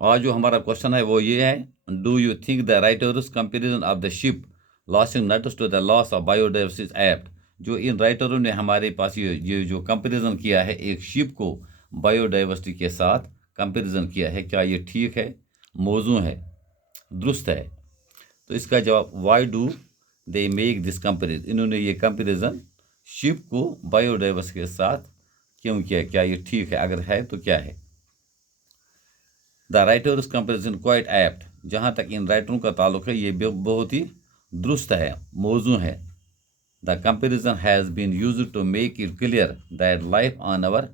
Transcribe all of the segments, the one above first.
आज जो हमारा क्वेश्चन है वो ये है, do you think the writer's comparison of the ship losing nuts to the loss of biodiversity apt. जो इन राइटरों ने हमारे पास ये जो कंपेरिजन किया है एक शिप को बायोडाइवर्सिटी के साथ कंपेरिजन किया है, क्या ये ठीक है, मौजू है, दुरुस्त है? तो इसका जवाब, why do they make this comparison, इन्होंने ये कंपेरिजन शिप को बायोडाइवर्सिटी के साथ क्यों किया, क्या ये ठीक है, अगर है तो क्या है? The writer's comparison quite apt, जहाँ तक इन राइटरों का ताल्लुक है ये बहुत ही दुरुस्त है, मौजू है। The comparison has been used to make it clear that life on our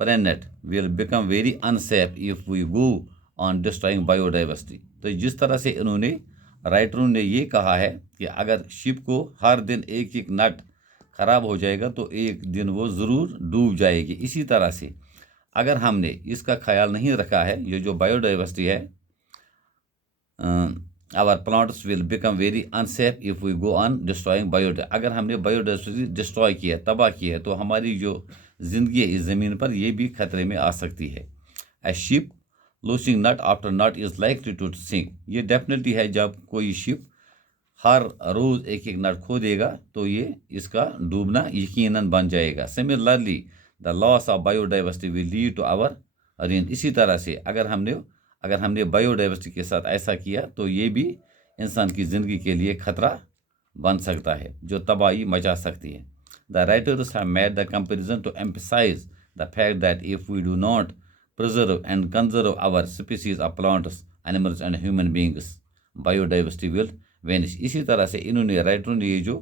planet will become very unsafe if we go on destroying biodiversity. तो जिस तरह से इन्होंने राइटरों ने ये कहा है कि अगर शिप को हर दिन एक एक नट खराब हो जाएगा तो एक दिन वो ज़रूर डूब जाएगी, इसी तरह से अगर हमने इसका ख्याल नहीं रखा है, ये जो बायोडाइवर्सिटी है, our plants will become very unsafe if we go on destroying biodiversity, अगर हमने बायोडाइवर्सिटी डिस्ट्रॉय किया, तबाह किया, तो हमारी जो ज़िंदगी है इस ज़मीन पर ये भी खतरे में आ सकती है। A ship losing nut after nut is likely to sink, ये डेफिनेटली है, जब कोई शिप हर रोज़ एक एक नट खो देगा तो ये इसका डूबना यकीनन बन जाएगा। Similarly the loss of biodiversity will lead to our ruin, इसी तरह से अगर हमने बायोडाइवर्सिटी के साथ ऐसा किया तो ये भी इंसान की ज़िंदगी के लिए खतरा बन सकता है, जो तबाही मचा सकती है। The writers have made the comparison to emphasise the fact that if we do not preserve and conserve our species of plants, animals and human beings, biodiversity will vanish। इसी तरह से इन्होंने राइटरों ने ये जो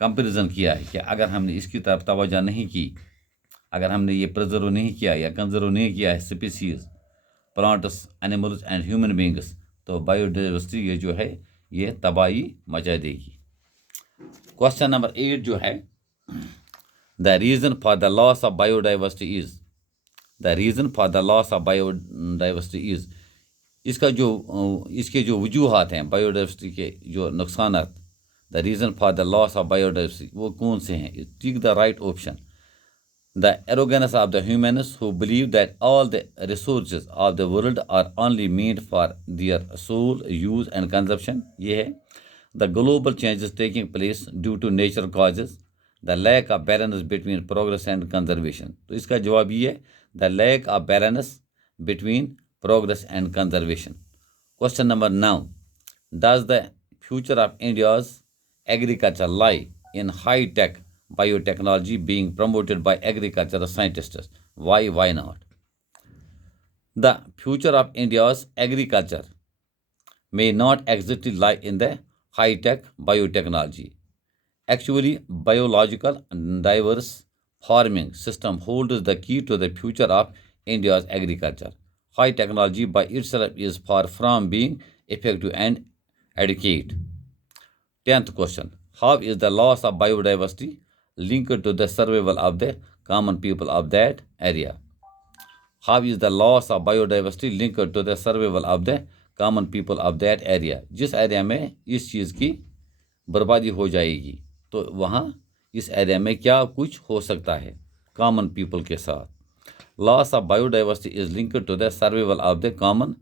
कंपैरिजन किया है कि अगर हमने इसकी तरफ तवज्जो नहीं की, अगर हमने ये प्रिजर्व नहीं किया या कंजर्व नहीं किया है species, plants, animals and human beings, तो बायोडाइवर्सिटी ये जो है ये तबाही मचा देगी। क्वेश्चन नंबर 8 जो है, the reason for the loss of biodiversity is, the reason for the loss of biodiversity is, इसके जो वजूहात हैं बायोडाइवर्सिटी के जो नुकसान, the reason for the loss of biodiversity वो कौन से हैं? Tick the right option. The arrogance of the humans who believe that all the resources of the world are only made for their sole use and consumption, ये है। The global changes taking place due to nature causes, the lack of balance between progress and conservation, तो इसका जवाब ये है, the lack of balance between progress and conservation. Question number 9, does the future of India's agriculture lie in high tech biotechnology being promoted by agricultural scientists, why not? The future of India's agriculture may not exactly lie in the high-tech biotechnology. Actually, biological and diverse farming system holds the key to the future of India's agriculture. High technology by itself is far from being effective and adequate. 10th question. How is the loss of biodiversity linked to the survival of the common people of that area? How is the loss of biodiversity linked to the survival of the common people of that area? जिस area में इस चीज़ की बर्बादी हो जाएगी तो वहाँ इस एरिया में क्या कुछ हो सकता है कॉमन पीपल के साथ। Loss of biodiversity is linked to the survival of the common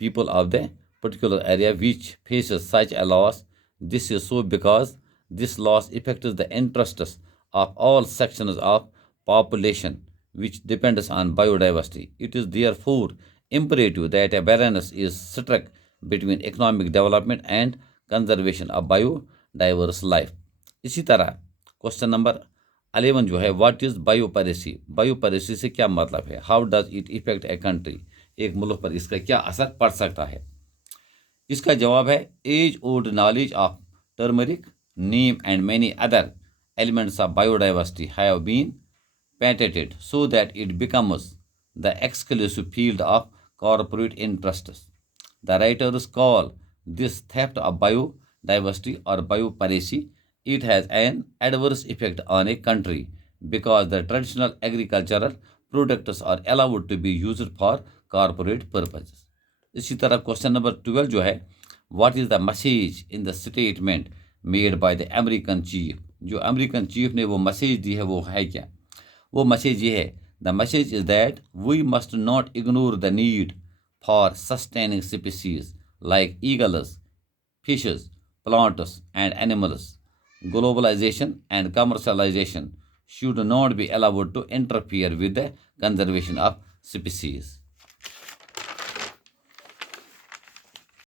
people of the particular area which faces such a loss. This is so because this loss affects the interests of all sections of population which depends on biodiversity. It is therefore imperative that a balance is struck between economic development and conservation of biodiverse life. इसी तरह question number 11 जो है, what is बायोपरेसी? बायोपरेसी से क्या मतलब है? How does it effect a country? एक मुल्क पर इसका क्या असर पड़ सकता है? इसका जवाब है, age old knowledge of turmeric, neem and many other elements of biodiversity have been patented so that it becomes the exclusive field of corporate interests. The writers call this theft of biodiversity or biopiracy. It has an adverse effect on a country because the traditional agricultural products are allowed to be used for corporate purposes. इसी तरह question number 12 जो है, what is the message in the statement made by the American chief? जो American chief ने वो message दी है वो है क्या? वो मैसेज ये है, the message is that we must not ignore the need for sustaining species like eagles, fishes, plants, and animals. Globalization and commercialization should not be allowed to interfere with the conservation of species.